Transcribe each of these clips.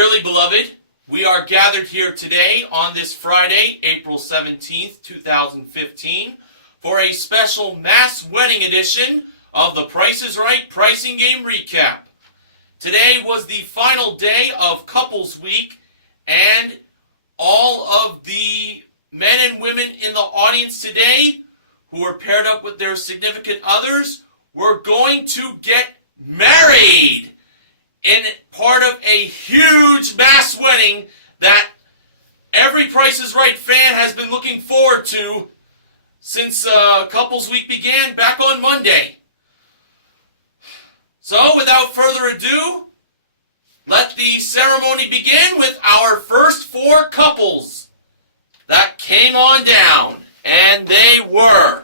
Dearly beloved, we are gathered here today on this Friday, April 17th, 2015, for a special mass wedding edition of the Price is Right Pricing Game Recap. Today was the final day of Couples Week, and all of the men and women in the audience today who are paired up with their significant others were going to get married in part of a huge mass wedding that every Price is Right fan has been looking forward to since Couples Week began back on Monday. So, without further ado, let the ceremony begin with our first four couples that came on down, and they were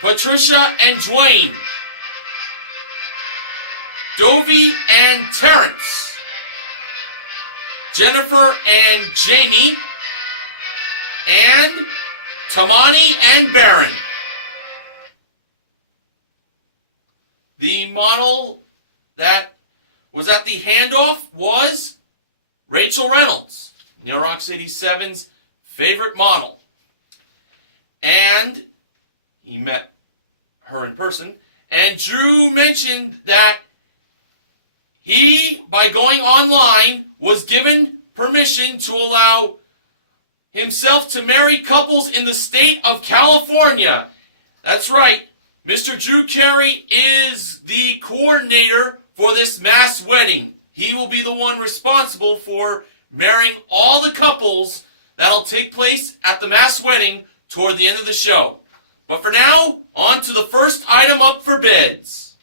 Patricia and Dwayne, Dovey and Terrence, Jennifer and Jamie, and Tamani and Barron. The model that was at the handoff was Rachel Reynolds, Neurox 87's favorite model. And he met her in person, and Drew mentioned that he, by going online, was given permission to allow himself to marry couples in the state of California. That's right, Mr. Drew Carey is the coordinator for this mass wedding. He will be the one responsible for marrying all the couples that'll take place at the mass wedding toward the end of the show. But for now, on to the first item up for bids.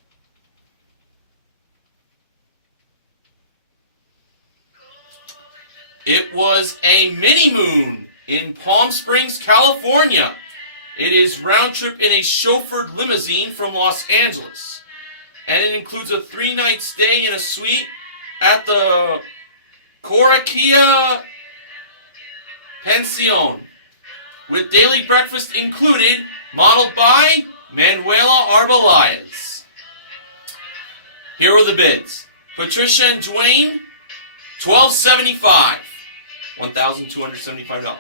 It was a mini-moon in Palm Springs, California. It is round trip in a chauffeured limousine from Los Angeles. And it includes a 3-night stay in a suite at the Coraquia Pension, with daily breakfast included, modeled by Manuela Arbelayes. Here are the bids. Patricia and Dwayne, $1,275, $1,275.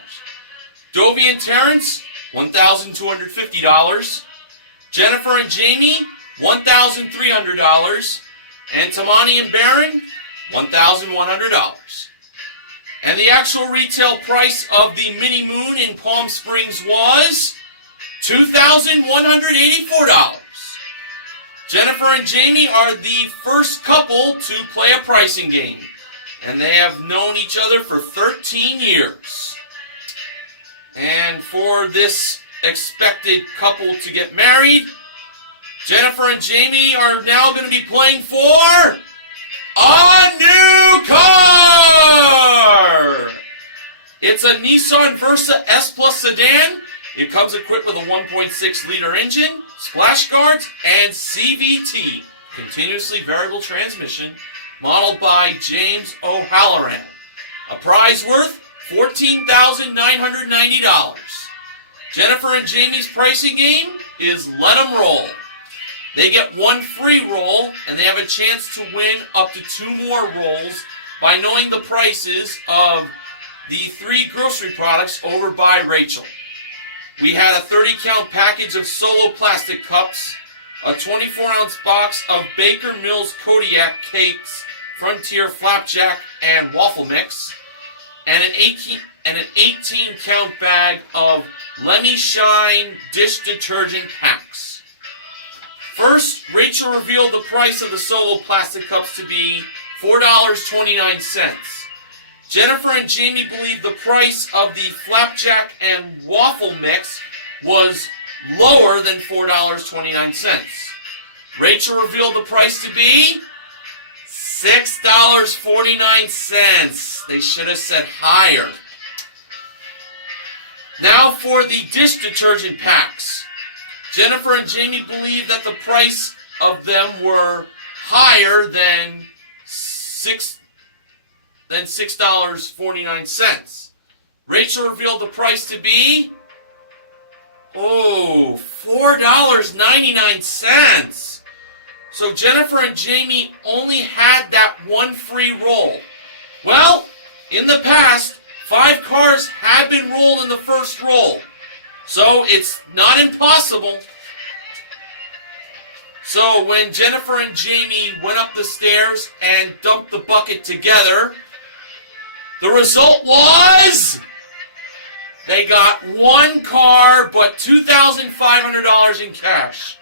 Dovey and Terrence, $1,250. Jennifer and Jamie, $1,300. And Tamani and Barron, $1,100. And the actual retail price of the mini moon in Palm Springs was $2,184. Jennifer and Jamie are the first couple to play a pricing game, and they have known each other for 13 years. And for this expected couple to get married, Jennifer and Jamie are now going to be playing for a new car! It's a Nissan Versa S Plus sedan. It comes equipped with a 1.6-liter engine, splash guards, and CVT, continuously variable transmission, modeled by James O'Halloran. A prize worth $14,990. Jennifer and Jamie's pricing game is Let 'em Roll. They get one free roll, and they have a chance to win up to 2 more rolls by knowing the prices of the 3 grocery products over by Rachel. We had a 30-count package of Solo plastic cups, a 24-ounce box of Baker Mills Kodiak Cakes, Frontier Flapjack and Waffle Mix, and an 18-count bag of Lemmy Shine dish detergent packs. First, Rachel revealed the price of the Solo plastic cups to be $4.29. Jennifer and Jamie believe the price of the Flapjack and Waffle Mix was lower than $4.29. Rachel revealed the price to be $6.49. They should have said higher. Now for the dish detergent packs. Jennifer and Jamie believe that the price of them were higher than $6.49. Rachel revealed the price to be $4.99. So Jennifer and Jamie only had that one free roll. Well, in the past, 5 cars had been rolled in the first roll. So it's not impossible. So when Jennifer and Jamie went up the stairs and dumped the bucket together, the result was they got 1 car but $2,500 in cash.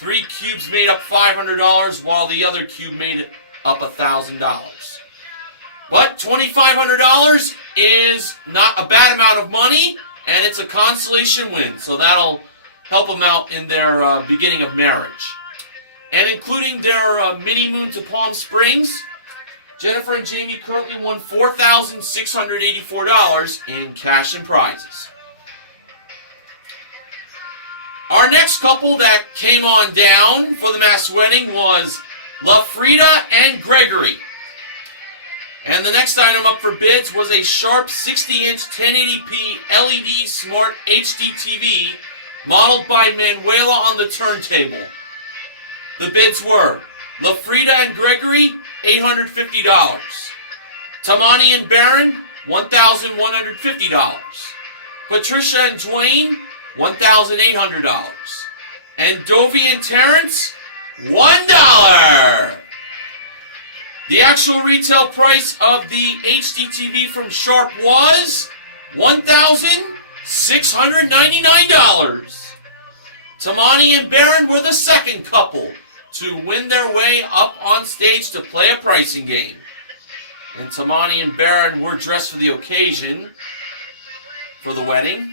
3 cubes made up $500 while the other cube made up $1,000. But $2,500 is not a bad amount of money, and it's a consolation win. So that'll help them out in their beginning of marriage. And including their mini moon to Palm Springs, Jennifer and Jamie currently won $4,684 in cash and prizes. Our next couple that came on down for the mass wedding was LaFrida and Gregory. And the next item up for bids was a Sharp 60-inch 1080p LED Smart HD TV modeled by Manuela on the turntable. The bids were LaFrida and Gregory, $850. Tamani and Barron, $1,150. Patricia and Dwayne, $1,800. And Dovey and Terrence, $1. The actual retail price of the HD TV from Sharp was $1,699. Tamani and Barron were the second couple to win their way up on stage to play a pricing game. And Tamani and Barron were dressed for the occasion, for the wedding.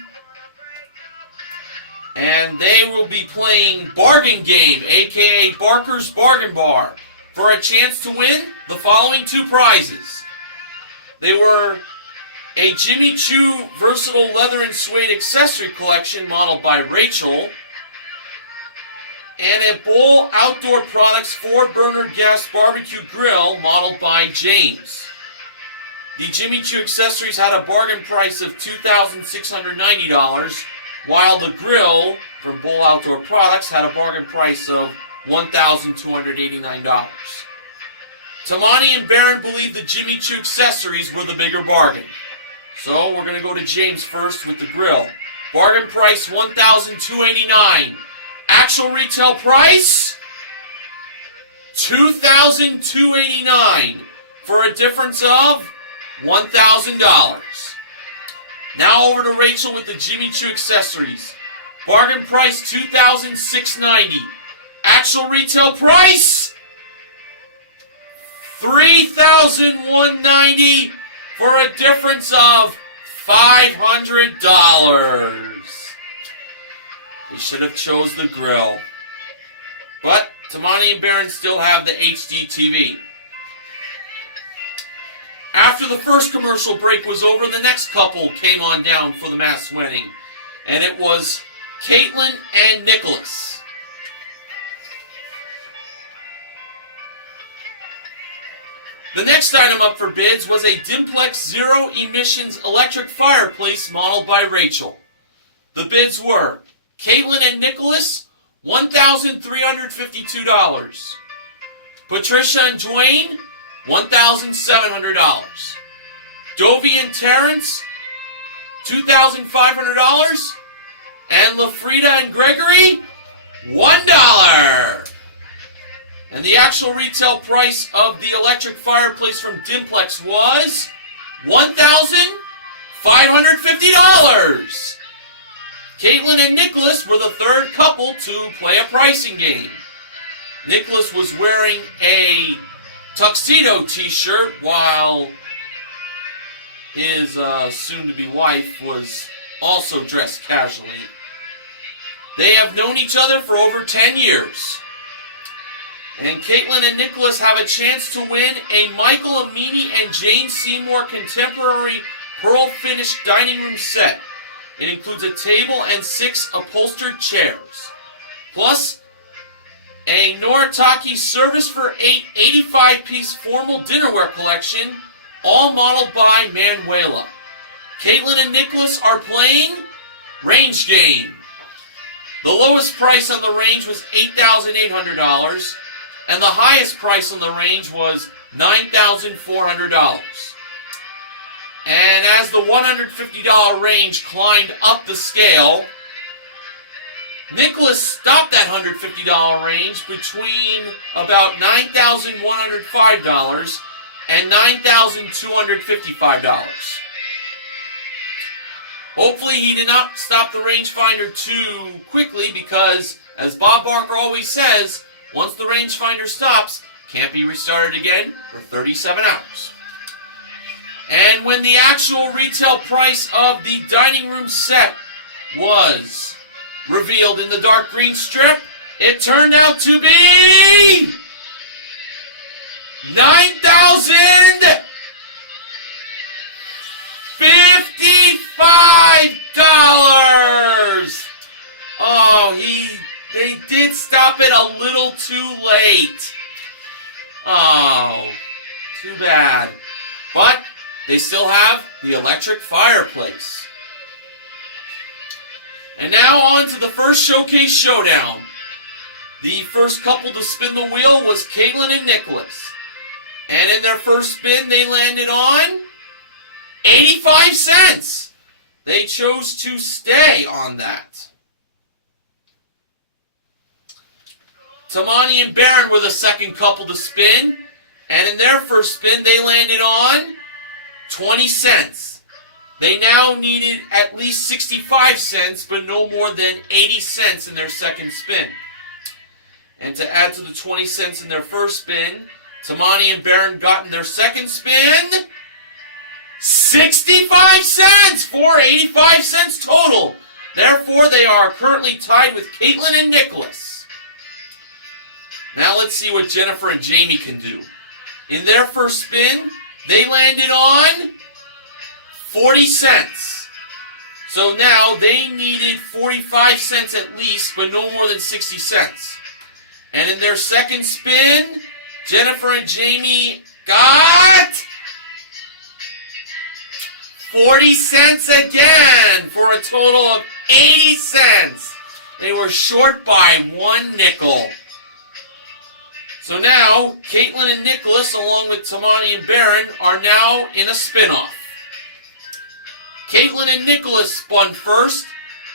And they will be playing Bargain Game, aka Barker's Bargain Bar, for a chance to win the following 2 prizes. They were a Jimmy Choo versatile leather and suede accessory collection modeled by Rachel, and a Bowl Outdoor Products 4-burner gas barbecue grill modeled by James. The Jimmy Choo accessories had a bargain price of $2,690, while the grill from Bowl Outdoor Products had a bargain price of $1,289. Tamani and Barron believe the Jimmy Choo accessories were the bigger bargain. So we're going to go to James first with the grill. Bargain price $1,289. Actual retail price $2,289 for a difference of $1,000. Now over to Rachel with the Jimmy Choo accessories. Bargain price $2,690. Actual retail price $3,190 for a difference of $500. They should have chose the grill. But Tamani and Barron still have the HD TV. After the first commercial break was over, the next couple came on down for the mass wedding. And it was Caitlin and Nicholas. The next item up for bids was a Dimplex Zero Emissions electric fireplace modeled by Rachel. The bids were Caitlin and Nicholas, $1,352. Patricia and Dwayne, $1,700. Dovey and Terrence, $2,500. And LaFrida and Gregory, $1. And the actual retail price of the electric fireplace from Dimplex was $1,550. Caitlin and Nicholas were the third couple to play a pricing game. Nicholas was wearing a tuxedo t-shirt while his soon-to-be wife was also dressed casually. They have known each other for over 10 years. And Caitlin and Nicholas have a chance to win a Michael Amini and Jane Seymour contemporary pearl finished dining room set. It includes a table and 6 upholstered chairs, plus a Noritake Service for 8 85-piece formal dinnerware collection, all modeled by Manuela. Caitlin and Nicholas are playing Range Game. The lowest price on the range was $8,800. and the highest price on the range was $9,400. And as the $150 range climbed up the scale, Nicholas stopped that $150 range between about $9,105 and $9,255. Hopefully he did not stop the rangefinder too quickly because, as Bob Barker always says, once the rangefinder stops, can't be restarted again for 37 hours. And when the actual retail price of the dining room set was revealed in the dark green strip, it turned out to be $9,055. Oh, they did stop it a little too late. Oh, too bad. But they still have the electric fireplace. And now on to the first showcase showdown. The first couple to spin the wheel was Caitlin and Nicholas. And in their first spin, they landed on 85 cents. They chose to stay on that. Tamani and Barron were the second couple to spin. And in their first spin, they landed on 20 cents. They now needed at least 65 cents, but no more than 80 cents in their second spin. And to add to the 20 cents in their first spin, Tamani and Barron got in their second spin 65 cents for 85 cents total. Therefore, they are currently tied with Caitlin and Nicholas. Now let's see what Jennifer and Jamie can do. In their first spin, they landed on 40 cents. So now they needed 45 cents at least, but no more than 60 cents. And in their second spin, Jennifer and Jamie got 40 cents again for a total of 80 cents. They were short by 1 nickel. So now, Caitlin and Nicholas, along with Tamani and Barron, are now in a spin-off. Caitlin and Nicholas spun first,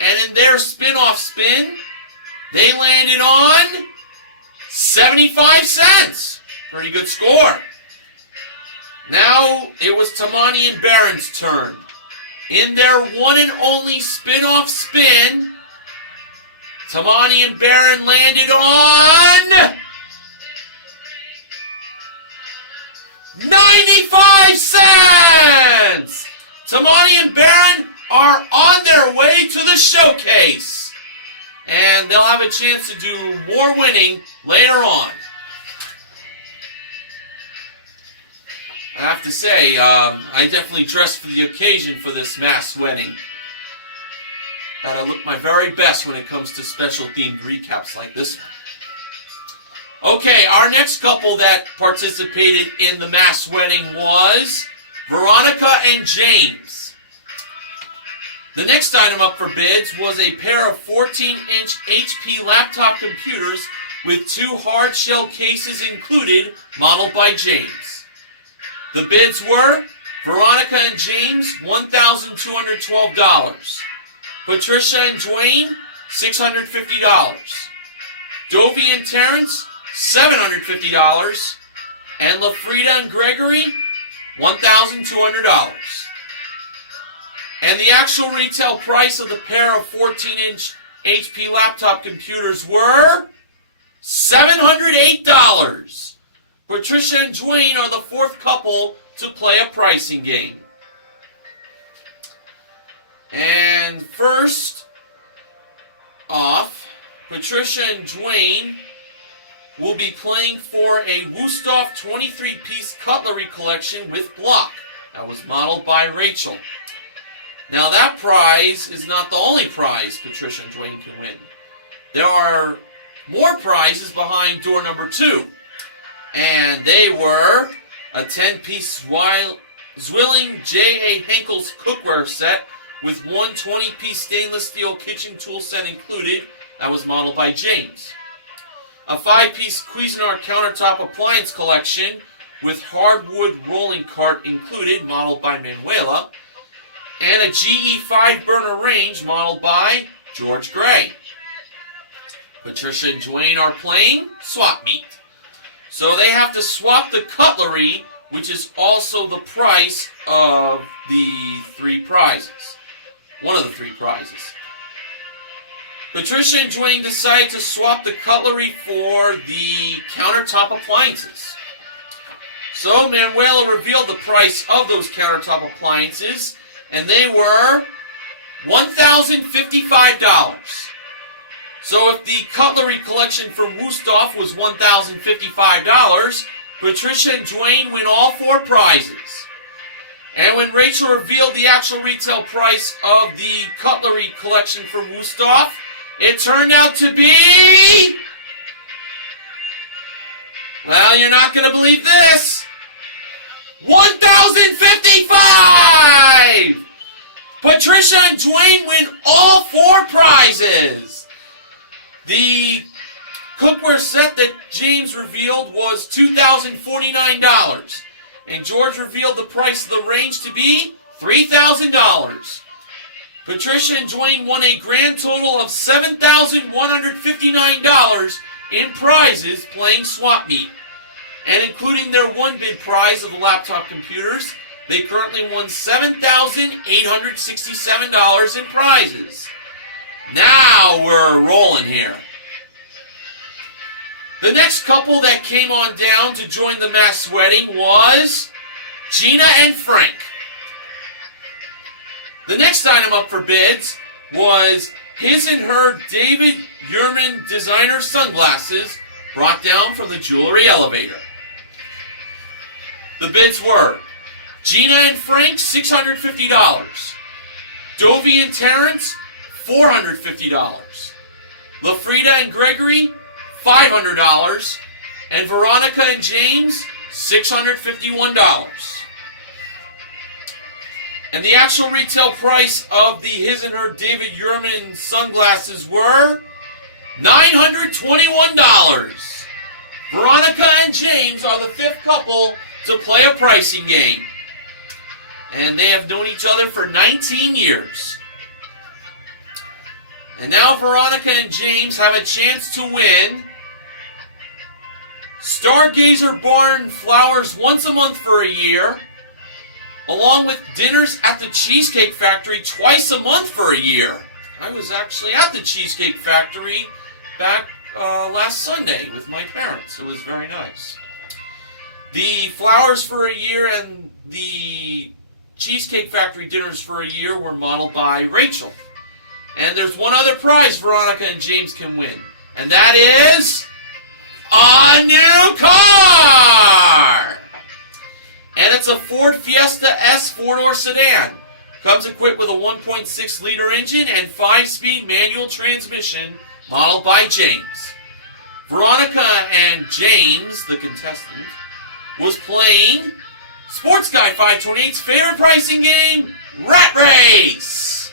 and in their spin-off spin, they landed on 75 cents. Pretty good score. Now, it was Tamani and Barron's turn. In their one and only spin-off spin, Tamani and Barron landed on 95 cents! Tamani and Barron are on their way to the showcase. And they'll have a chance to do more winning later on. I have to say, I definitely dressed for the occasion for this mass wedding. And I look my very best when it comes to special themed recaps like this one. Okay, our next couple that participated in the mass wedding was Veronica and James. The next item up for bids was a pair of 14-inch HP laptop computers with 2 hard shell cases included, modeled by James. The bids were Veronica and James, $1,212. Patricia and Dwayne, $650. Dovey and Terrence, $750. And LaFrida and Gregory, $1,200. And the actual retail price of the pair of 14-inch HP laptop computers were $708. Patricia and Dwayne are the fourth couple to play a pricing game. And first off, Patricia and Dwayne will be playing for a Wusthof 23-piece cutlery collection with block. That was modeled by Rachel. Now that prize is not the only prize Patricia and Dwayne can win. There are more prizes behind door number 2. And they were a 10-piece Zwilling J.A. Henkel's cookware set with one 20-piece stainless steel kitchen tool set included. That was modeled by James. a 5-piece Cuisinart countertop appliance collection with hardwood rolling cart included, modeled by Manuela, and a GE 5-burner range modeled by George Gray. Patricia and Dwayne are playing swap meet. So they have to swap the cutlery, which is also the price of the 3 prizes. One of the 3 prizes. Patricia and Dwayne decide to swap the cutlery for the countertop appliances. So Manuela revealed the price of those countertop appliances, and they were $1,055. So if the cutlery collection from Wusthof was $1,055, Patricia and Dwayne win all 4 prizes. And when Rachel revealed the actual retail price of the cutlery collection from Wusthof, it turned out to be... well, you're not going to believe this! $1,055! Patricia and Dwayne win all 4 prizes. The cookware set that James revealed was $2,049, and George revealed the price of the range to be $3,000. Patricia and Dwayne won a grand total of $7,159 in prizes playing swap meet. And including their 1 bid prize of the laptop computers, they currently won $7,867 in prizes. Now we're rolling here. The next couple that came on down to join the mass wedding was Gina and Frank. The next item up for bids was his and her David Yurman designer sunglasses brought down from the jewelry elevator. The bids were Gina and Frank, $650. Dovie and Terrence, $450. LaFrida and Gregory, $500. And Veronica and James, $651. And the actual retail price of the his and her David Yurman sunglasses were $921. Veronica and James are the 5th couple to play a pricing game. And they have known each other for 19 years. And now Veronica and James have a chance to win Stargazer Barn flowers once a month for a year, along with dinners at the Cheesecake Factory twice a month for a year. I was actually at the Cheesecake Factory back last Sunday with my parents. It was very nice. The flowers for a year and the Cheesecake Factory dinners for a year were modeled by Rachel. And there's one other prize Veronica and James can win, and that is a new car! And it's a Ford Fiesta S 4-door sedan. Comes equipped with a 1.6-liter engine and 5-speed manual transmission, modeled by James. Veronica and James, the contestant, was playing Sports Guy 528's favorite pricing game, Rat Race.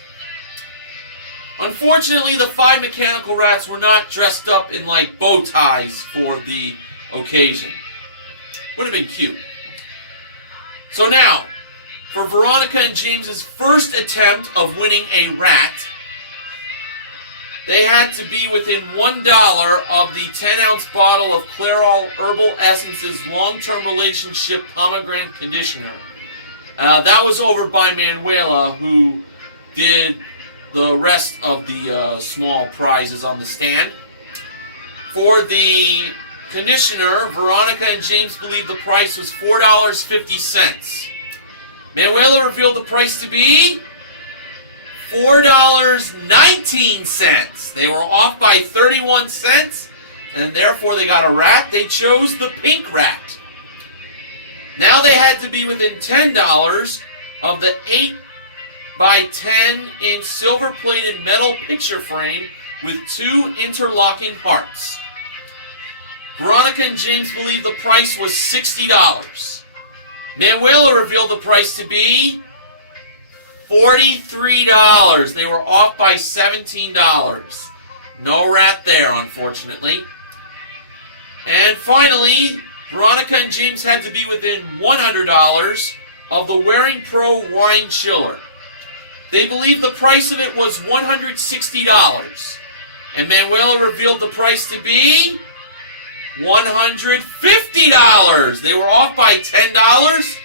Unfortunately, the 5 mechanical rats were not dressed up in like bow ties for the occasion. Would have been cute. So now, for Veronica and James's first attempt of winning a rat, they had to be within $1 of the 10-ounce bottle of Clairol Herbal Essence's long-term relationship pomegranate conditioner. That was over by Manuela, who did the rest of the small prizes on the stand. For the conditioner, Veronica and James believed the price was $4.50. Manuela revealed the price to be $4.19. They were off by 31 cents, and therefore they got a rat. They chose the pink rat. Now they had to be within $10 of the 8 by 10-inch silver-plated metal picture frame with 2 interlocking hearts. Veronica and James believed the price was $60. Manuela revealed the price to be $43. They were off by $17. No rat there, unfortunately. And finally, Veronica and James had to be within $100 of the Waring Pro wine chiller. They believed the price of it was $160. And Manuela revealed the price to be $150. They were off by $10,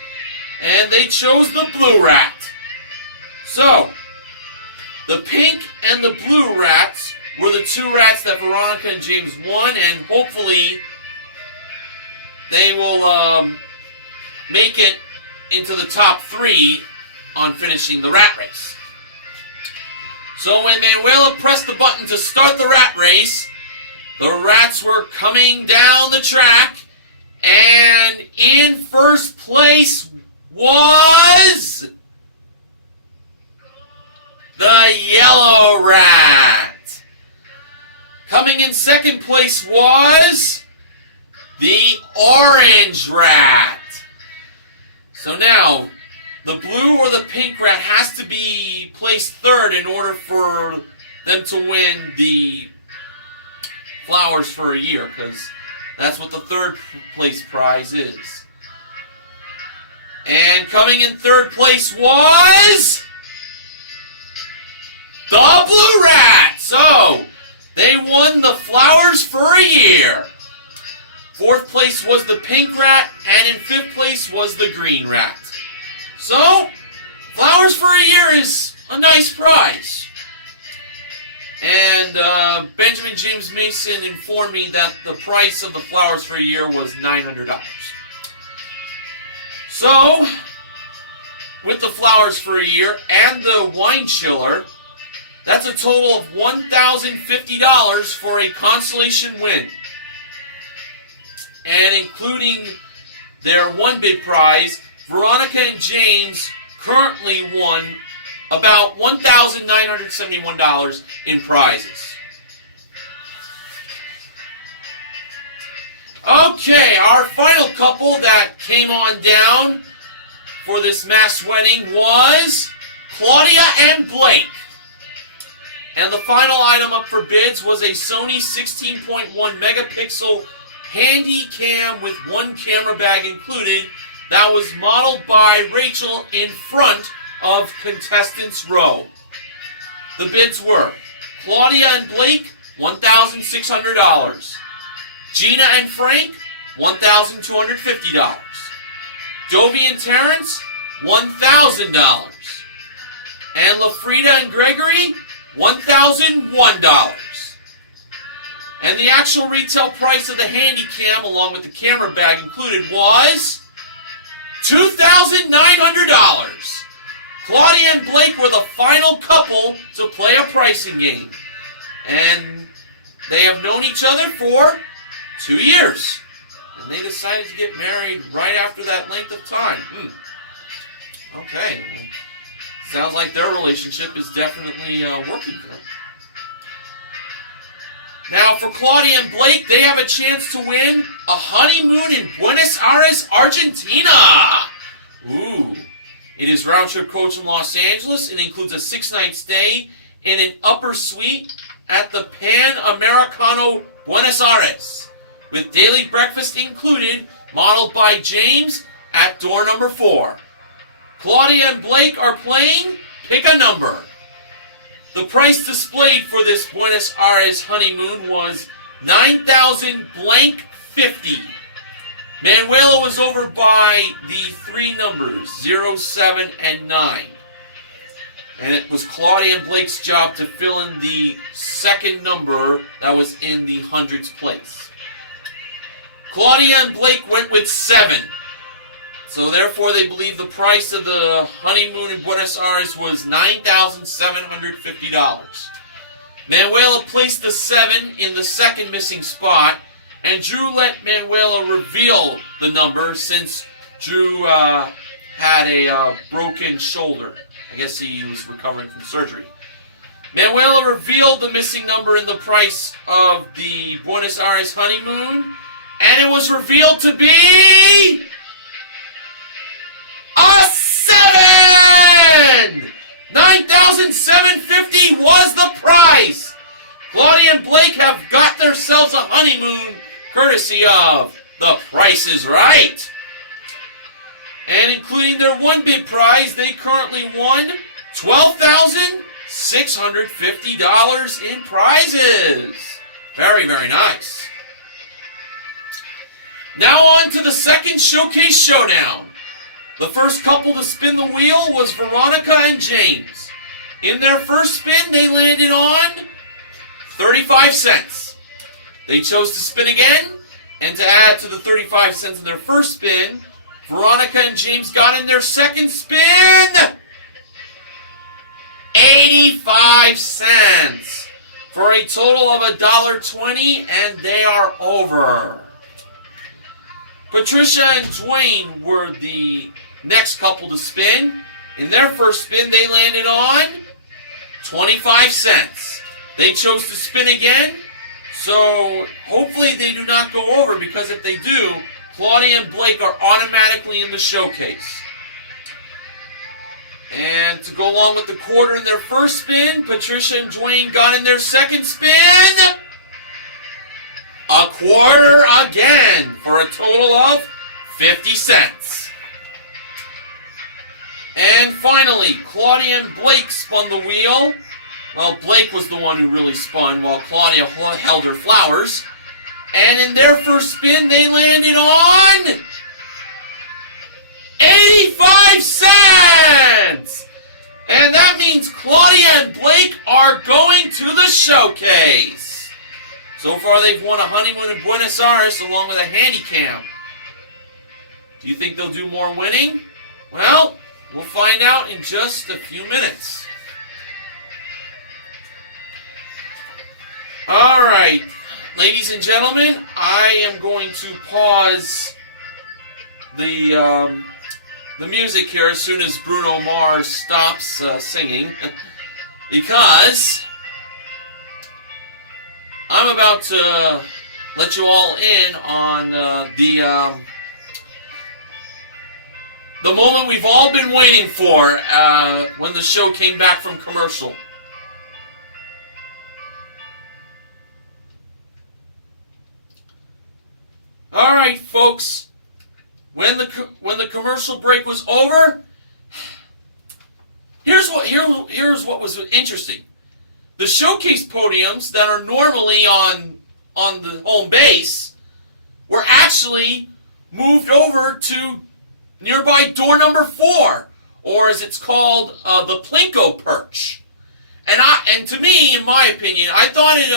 and they chose the blue rat. So, the pink and the blue rats were the two rats that Veronica and James won, and hopefully they will make it into the top 3 on finishing the rat race. So when Manuela pressed the button to start the rat race, the rats were coming down the track, and in first place was the yellow rat. Coming in second place was the orange rat. So now, the blue or the pink rat has to be placed third in order for them to win the flowers for a year, because that's what the third place prize is. And coming in third place was the blue rat. So, they won the flowers for a year. Fourth place was the pink rat, and in fifth place was the green rat. So, flowers for a year is a nice prize. And Benjamin James Mason informed me that the price of the flowers for a year was $900. So, with the flowers for a year and the wine chiller, that's a total of $1,050 for a consolation win. And including their one big prize, Veronica and James currently won about $1,971 in prizes. Okay, our final couple that came on down for this mass wedding was Claudia and Blake. And the final item up for bids was a Sony 16.1 megapixel handy cam with one camera bag included that was modeled by Rachel in front of contestants row. The bids were Claudia and Blake, $1,600. Gina and Frank, $1,250. Dovey and Terrence, $1,000. And LaFrida and Gregory, $1,001. And the actual retail price of the handy cam, along with the camera bag included, was $2,900. Claudia and Blake were the final couple to play a pricing game. And they have known each other for 2 years. And they decided to get married right after that length of time. Okay. Sounds like their relationship is definitely working for them. Now, for Claudia and Blake, they have a chance to win a honeymoon in Buenos Aires, Argentina. Ooh. It is round-trip coach from Los Angeles. It includes a 6-night stay in an upper suite at the Pan-Americano Buenos Aires, with daily breakfast included, modeled by James at door number 4. Claudia and Blake are playing Pick a Number. The price displayed for this Buenos Aires honeymoon was $9,050. Manuela was over by the 3 numbers, 0, 7, and 9. And it was Claudia and Blake's job to fill in the second number that was in the hundreds place. Claudia and Blake went with 7. So therefore they believe the price of the honeymoon in Buenos Aires was $9,750. Manuela placed the 7 in the second missing spot, and Drew let Manuela reveal the number since Drew had a broken shoulder. I guess he was recovering from surgery. Manuela revealed the missing number in the price of the Buenos Aires honeymoon, and it was revealed to be a 7! $9,750 was the price. Claudia and Blake have got themselves a honeymoon courtesy courtesy of The Price is Right. And including their one bid prize, they currently won $12,650 in prizes. Very, very nice. Now on to the second showcase showdown. The first couple to spin the wheel was Veronica and James. In their first spin, they landed on 35 cents. They chose to spin again, and to add to the 35 cents in their first spin, Veronica and James got in their second spin 85 cents for a total of $1.20, and they are over. Patricia and Dwayne were the next couple to spin. In their first spin, they landed on 25 cents. They chose to spin again, so hopefully they do not go over, because if they do, Claudia and Blake are automatically in the showcase. And to go along with the quarter in their first spin, Patricia and Dwayne got in their second spin a quarter again for a total of 50 cents. And finally, Claudia and Blake spun the wheel. Well, Blake was the one who really spun, while Claudia held her flowers. And in their first spin, they landed on 85 cents! And that means Claudia and Blake are going to the showcase. So far, they've won a honeymoon in Buenos Aires along with a handy cam. Do you think they'll do more winning? Well, we'll find out in just a few minutes. All right, ladies and gentlemen, I am going to pause the music here as soon as Bruno Mars stops singing, because I'm about to let you all in on the moment we've all been waiting for when the show came back from commercial. All right, folks. When the commercial break was over, here's what was interesting. The showcase podiums that are normally on the home base were actually moved over to nearby door number 4, or as it's called, the Plinko perch. And to me, in my opinion, I thought it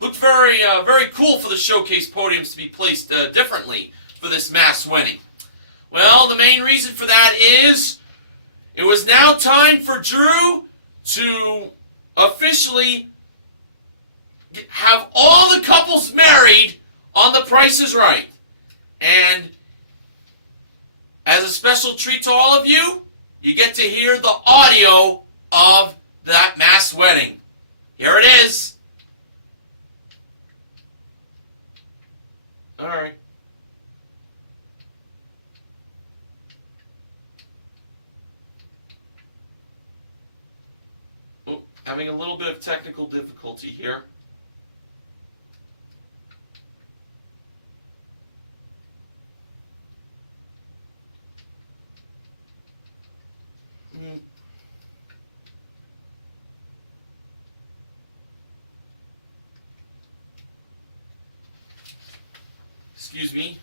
looked very cool for the showcase podiums to be placed differently for this mass winning. Well, the main reason for that is it was now time for Drew to officially have all the couples married on The Price is Right. And as a special treat to all of you, you get to hear the audio of that mass wedding. Here it is. All right. Oh, having a little bit of technical difficulty here. Excuse me.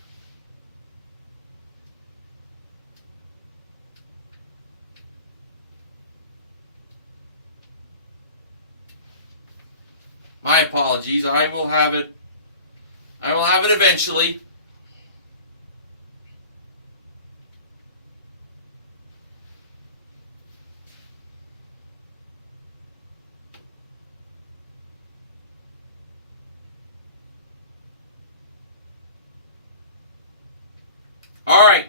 My apologies. I will have it eventually. All right.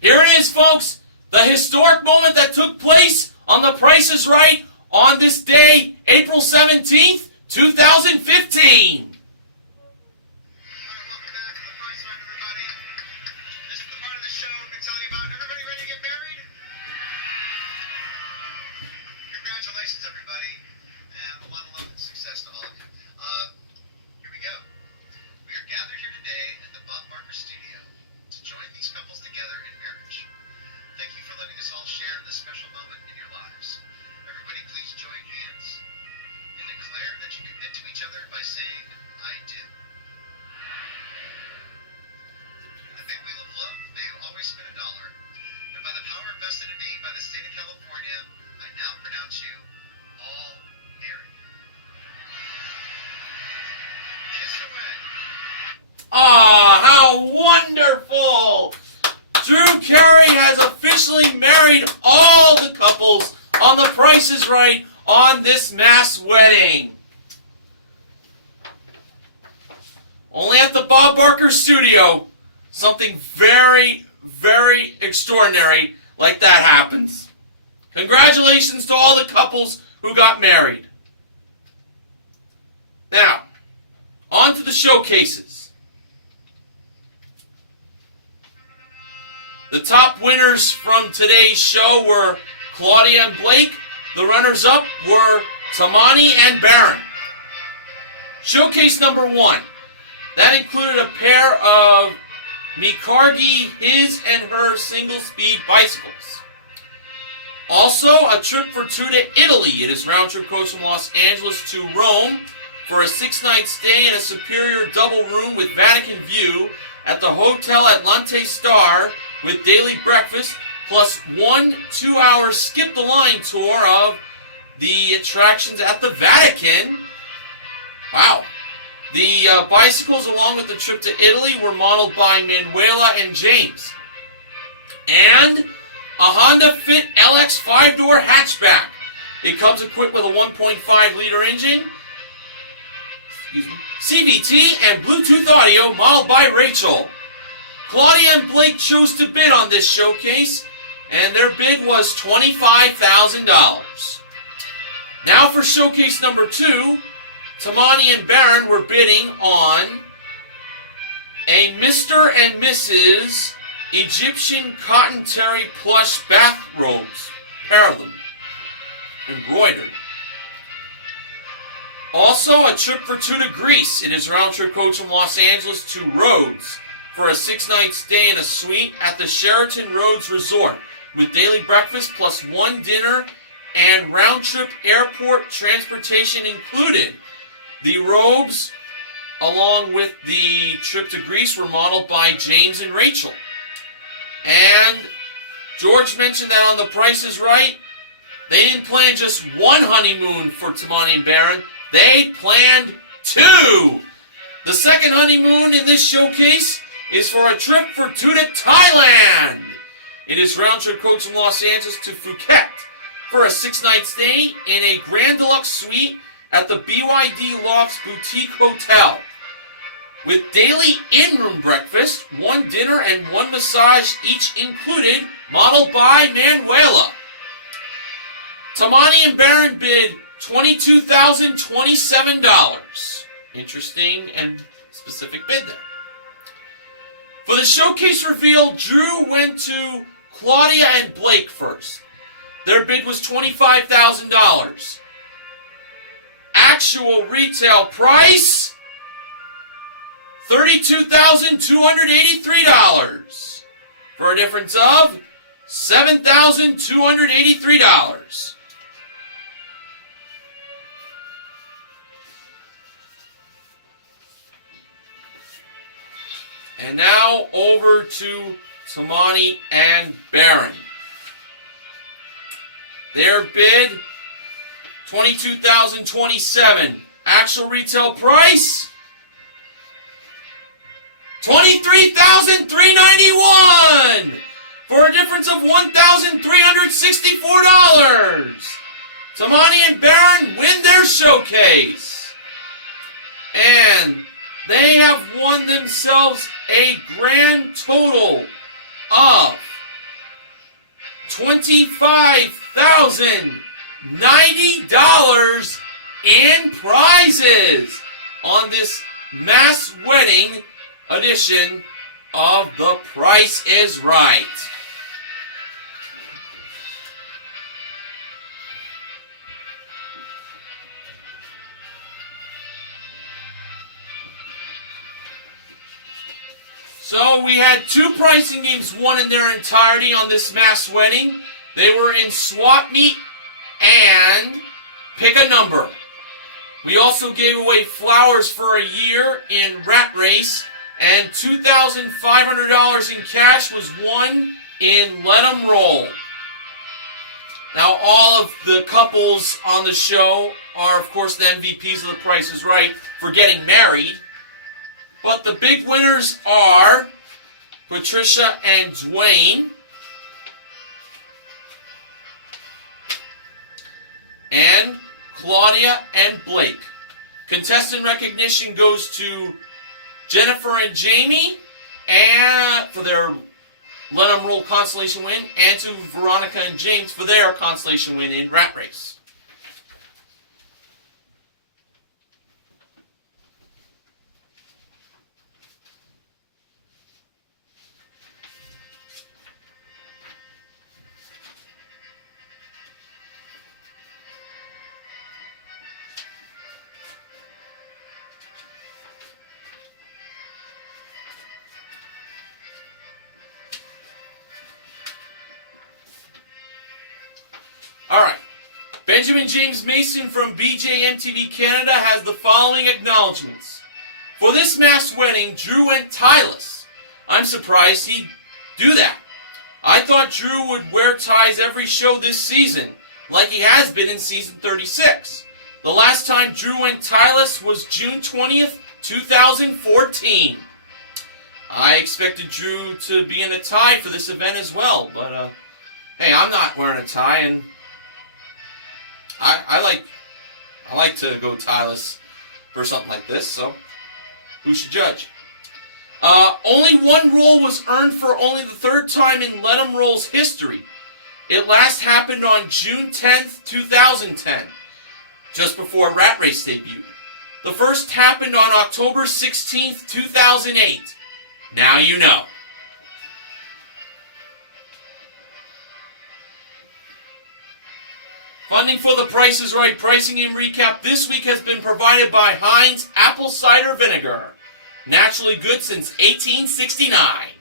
Here it is, folks. The historic moment that took place on The Price is Right on this day, April 17th, 2015. Congratulations, everybody, and a lot of love and success to all of you. Here we go. We are gathered here Barker Studio to join these couples together in marriage. Thank you for letting us all share in this special moment in your lives. Everybody please join hands and declare that you commit to each other by saying, I do. In the big wheel of love, may you always spin $1. And by the power vested in me by the state of California, I now pronounce you all married. Kiss away. Ah, how wonderful! Drew Carey has officially married all the couples on The Price is Right on this mass wedding. Only at the Bob Barker Studio, something very, very extraordinary like that happens. Congratulations to all the couples who got married. Now, on to the showcases. The top winners from today's show were Claudia and Blake. The runners-up were Tamani and Baron. Showcase number 1. That included a pair of Mikargi, his and her single-speed bicycles. Also, a trip for 2 to Italy. It is round-trip coach from Los Angeles to Rome for a 6-night stay in a superior double room with Vatican view at the Hotel Atlante Star with daily breakfast, plus 1 2-hour skip-the-line tour of the attractions at the Vatican. Wow. The bicycles, along with the trip to Italy, were modeled by Manuela and James. And a Honda Fit LX 5-door hatchback. It comes equipped with a 1.5-liter engine, CVT, and Bluetooth audio, modeled by Rachel. Claudia and Blake chose to bid on this showcase, and their bid was $25,000. Now for showcase number 2, Tamani and Baron were bidding on a Mr. and Mrs. Egyptian cotton terry plush bathrobes, pair of them, embroidered. Also, a trip for 2 to Greece. It is round-trip coach from Los Angeles to Rhodes for a 6-night stay in a suite at the Sheraton Rhodes Resort with daily breakfast plus 1 dinner and round-trip airport transportation included. The robes, along with the trip to Greece, were modeled by James and Rachel. And George mentioned that on The Price is Right, they didn't plan just 1 honeymoon for Tamani and Baron. They planned 2. The second honeymoon in this showcase is for a trip for 2 to Thailand. It is round-trip coach from Los Angeles to Phuket for a 6-night stay in a Grand Deluxe suite at the BYD Lofts Boutique Hotel with daily in-room breakfast, 1 dinner, and 1 massage each included, modeled by Manuela. Tamani and Baron bid $22,027. Interesting and specific bid there. For the showcase reveal, Drew went to Claudia and Blake first. Their bid was $25,000. Actual retail price, $32,283. For a difference of $7,283. And now over to Tamani and Baron. Their bid, $22,027. Actual retail price, $23,391. For a difference of $1,364. Tamani and Baron win their showcase. And they have won themselves a grand total of $25,090 in prizes on this mass wedding edition of The Price is Right. So we had 2 pricing games won in their entirety on this mass wedding. They were in Swap Meet and Pick a Number. We also gave away flowers for a year in Rat Race, and $2,500 in cash was won in Let 'em Roll. Now, all of the couples on the show are, of course, the MVPs of The Price is Right for getting married. But the big winners are Patricia and Dwayne, and Claudia and Blake. Contestant recognition goes to Jennifer and Jamie and for their Let 'em Roll consolation win, and to Veronica and James for their consolation win in Rat Race. Alright, Benjamin James Mason from BJMTV Canada has the following acknowledgements. For this mass wedding, Drew went tieless. I'm surprised he'd do that. I thought Drew would wear ties every show this season, like he has been in season 36. The last time Drew went tieless was June 20th, 2014. I expected Drew to be in a tie for this event as well, but hey, I'm not wearing a tie, and I like to go tieless for something like this, so who should judge? Only 1 roll was earned for only the 3rd time in Let 'em Roll's history. It last happened on June 10th, 2010, just before Rat Race debuted. The first happened on October 16th, 2008. Now you know. Funding for The Price is Right pricing game recap this week has been provided by Heinz Apple Cider Vinegar. Naturally good since 1869.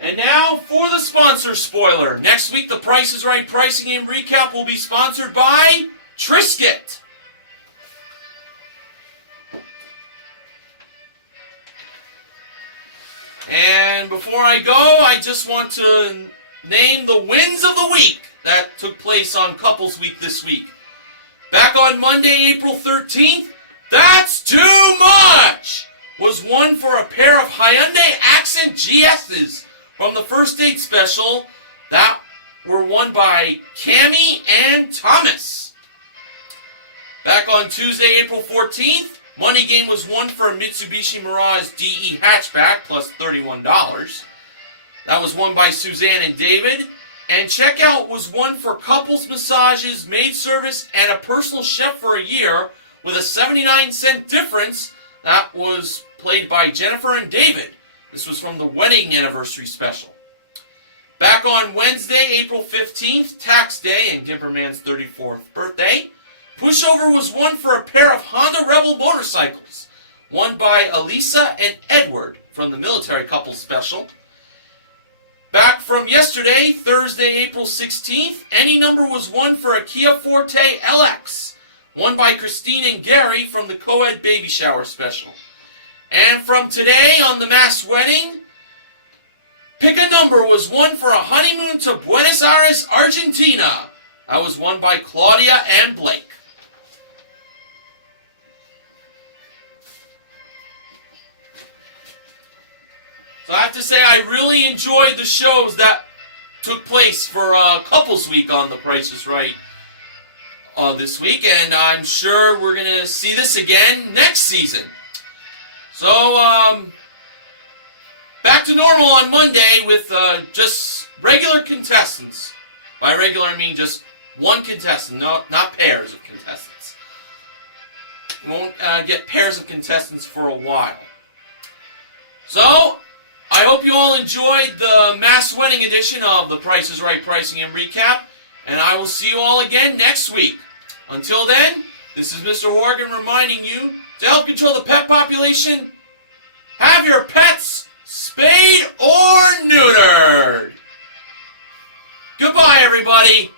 And now for the sponsor spoiler. Next week, The Price is Right pricing game recap will be sponsored by Triscuit. And before I go, I just want to name the wins of the week that took place on Couples Week this week. Back on Monday, April 13th, That's Too Much was won for a pair of Hyundai Accent GS's from the First Date Special that were won by Cammie and Thomas. Back on Tuesday, April 14th, Money Game was won for a Mitsubishi Mirage DE hatchback plus $31. That was won by Suzanne and David. And Checkout was won for couples massages, maid service, and a personal chef for a year with a 79-cent difference. That was played by Jennifer and David. This was from the wedding anniversary special. Back on Wednesday, April 15th, Tax Day and Gimperman's 34th birthday, Pushover was won for a pair of Honda Rebel motorcycles, won by Elisa and Edward from the military couple special. Back from yesterday, Thursday, April 16th, Any Number was won for a Kia Forte LX, won by Christine and Gary from the co-ed baby shower special. And from today on the mass wedding, Pick a Number was won for a honeymoon to Buenos Aires, Argentina. That was won by Claudia and Blake. So I have to say I really enjoyed the shows that took place for Couples Week on The Price is Right this week, and I'm sure we're going to see this again next season. So, back to normal on Monday with just regular contestants. By regular, I mean just one contestant, not pairs of contestants. You won't get pairs of contestants for a while. So, I hope you all enjoyed the mass wedding edition of The Price is Right Pricing and Recap, and I will see you all again next week. Until then, this is Mr. Horgan reminding you to help control the pet population, Have your pets spayed or neutered. Goodbye, everybody.